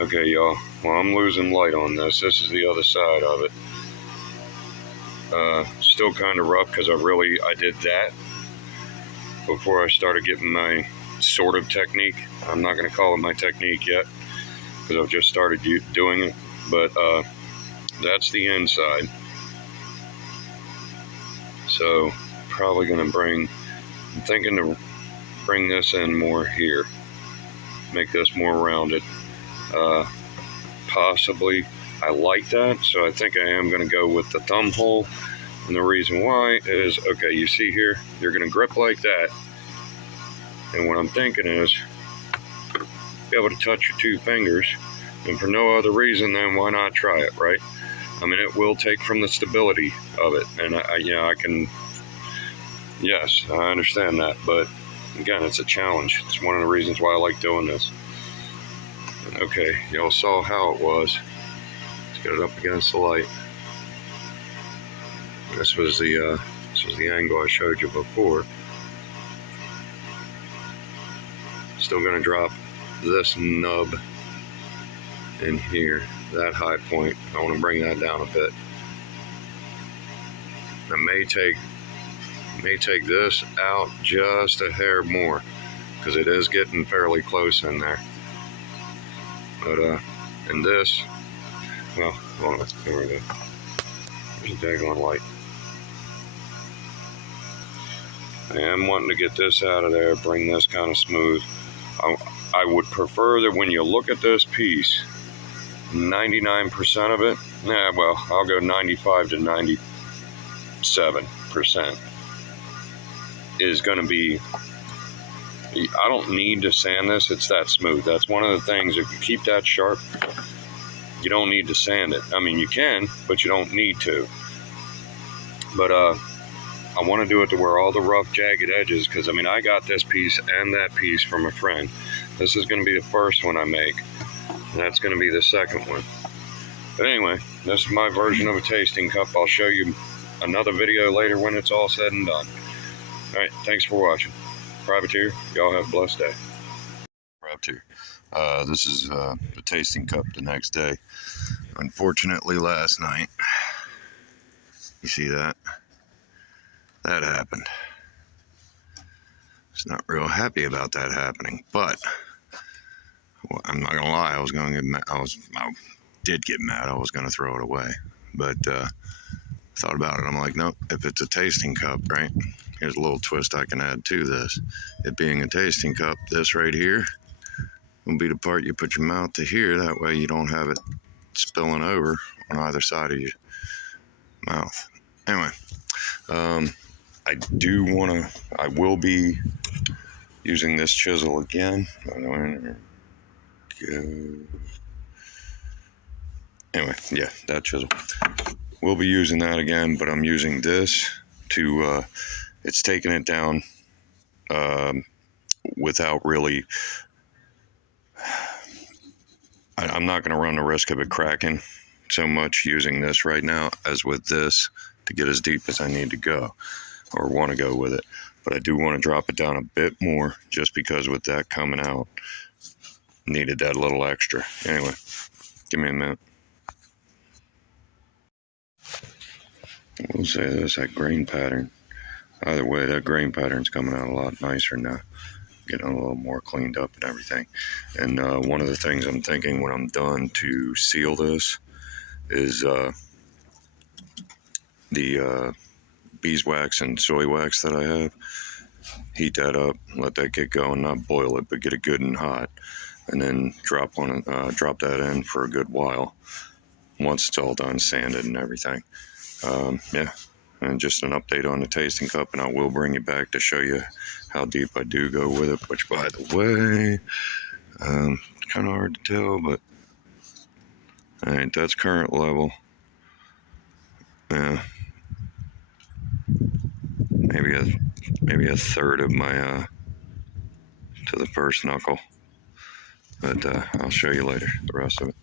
Okay, y'all. Well, I'm losing light on this. This is the other side of it. Still kind of rough because I did that before I started getting my sort of technique. I'm not going to call it my technique yet because I've just started doing it. But that's the inside. So probably going to I'm thinking to bring this in more here. Make this more rounded. Possibly. I like that, so I think I am going to go with the thumb hole. And the reason why is, okay, you see here, you're going to grip like that. And what I'm thinking is, be able to touch your two fingers. And for no other reason than why not try it, right? I mean, it will take from the stability of it. And I can, yes, I understand that. But again, it's a challenge. It's one of the reasons why I like doing this. Okay, y'all saw how it was. Let's get it up against the light. This was the angle I showed you before. Still going to drop this nub in here, that high point. I want to bring that down a bit. I may take this out just a hair more because it is getting fairly close in there. But and this, well, hold on, there we go. There's a daggone light. I am wanting to get this out of there, bring this kind of smooth. I would prefer that when you look at this piece, 99% of it, well, I'll go 95 to 97% is going to be, I don't need to sand this, it's that smooth. That's one of the things, if you keep that sharp, you don't need to sand it. I mean, you can, but you don't need to. But I want to do it to where all the rough, jagged edges, because I mean, I got this piece and that piece from a friend. This is going to be the first one I make, and that's going to be the second one. But anyway, this is my version of a tasting cup. I'll show you another video later when it's all said and done. All right, thanks for watching. Privateer, y'all have a blessed day. Privateer, this is the tasting cup the next day. Unfortunately, last night, you see that? That happened. I was not real happy about that happening, but well, I'm not gonna lie, I was gonna get mad. I did get mad. I was gonna throw it away, but thought about it. I'm like, nope. If it's a tasting cup, right? Here's a little twist I can add to this. It being a tasting cup, this right here will be the part you put your mouth to here. That way you don't have it spilling over on either side of your mouth. Anyway, I will be using this chisel again. Anyway, yeah, that chisel. We'll be using that again, but I'm using this to, it's taking it down without really, I'm not going to run the risk of it cracking so much using this right now as with this to get as deep as I need to go or want to go with it. But I do want to drop it down a bit more just because with that coming out, needed that little extra. Anyway, give me a minute. We'll say this, that grain pattern. Either way, that grain pattern's coming out a lot nicer now. Getting a little more cleaned up and everything. And one of the things I'm thinking when I'm done to seal this is the beeswax and soy wax that I have. Heat that up, let that get going, not boil it, but get it good and hot. And then drop that in for a good while once it's all done, sanded and everything. Yeah, and just an update on the tasting cup, and I will bring you back to show you how deep I do go with it, which by the way, kind of hard to tell, but all right, that's current level. Yeah, maybe a third of my to the first knuckle, but I'll show you later the rest of it.